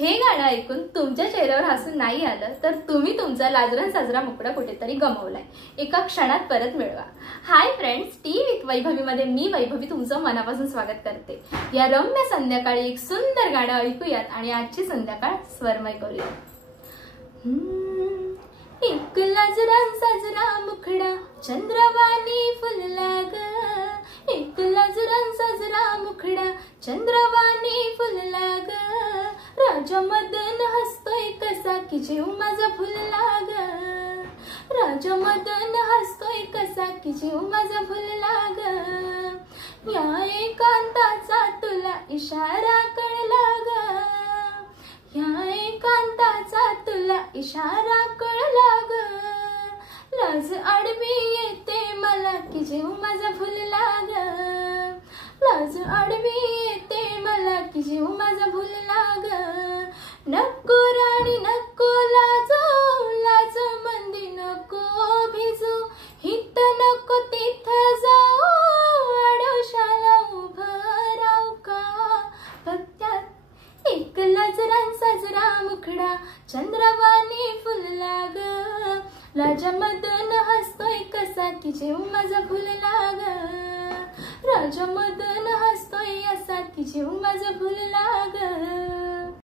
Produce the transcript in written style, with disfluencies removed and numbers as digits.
हे गाणं ऐकून तुमच्या चेहऱ्यावर हसू नाही आलं तर तुम्ही तुमचा लाजरा साजरा मुकडा कुठेतरी गमावलाय। एका क्षणात परत मिळवा। Hi friends, T with Vaibhavi मध्ये मी वैभवी तुमचं मनापासून स्वागत करते। या रम्य संध्याकाळी एक सुंदर गाणं ऐकूयात आणि आजची संध्याकाळ स्वरमय करूयात। एक लाजरा साजरा मुखडा चंद्रवाणी फुलला ग, एक लाजरा साजरा मुखडा चंद्रवाणी फुलला ग, राजा मदन हसतोय कसा की जीव माझा फुलला ग, राजा मदन हसतोय कसा की जीव माझा फुलला ग, या एकांताचा तुला इशारा कळला ग, या एकांताचा तुला इशारा कळला ग, लाज आडवी येते मला की जीव माझा फुलला ग, लाज आडवी येते मला की जीव माझा फुलला ग, नको राणी नको लाजो, लाज मंदी नको भिजू, हित नको तिथ जाऊ, आडोशाला उभं राहू का, फक्त्यात एक लाजरा साजरा मुखडा चंद्रवाणी फुलला ग, राजा मदन हसतोय कसा की जीव माझा फुलला ग, राजा मदन हसतोय असा की जीव माझा फुलला ग।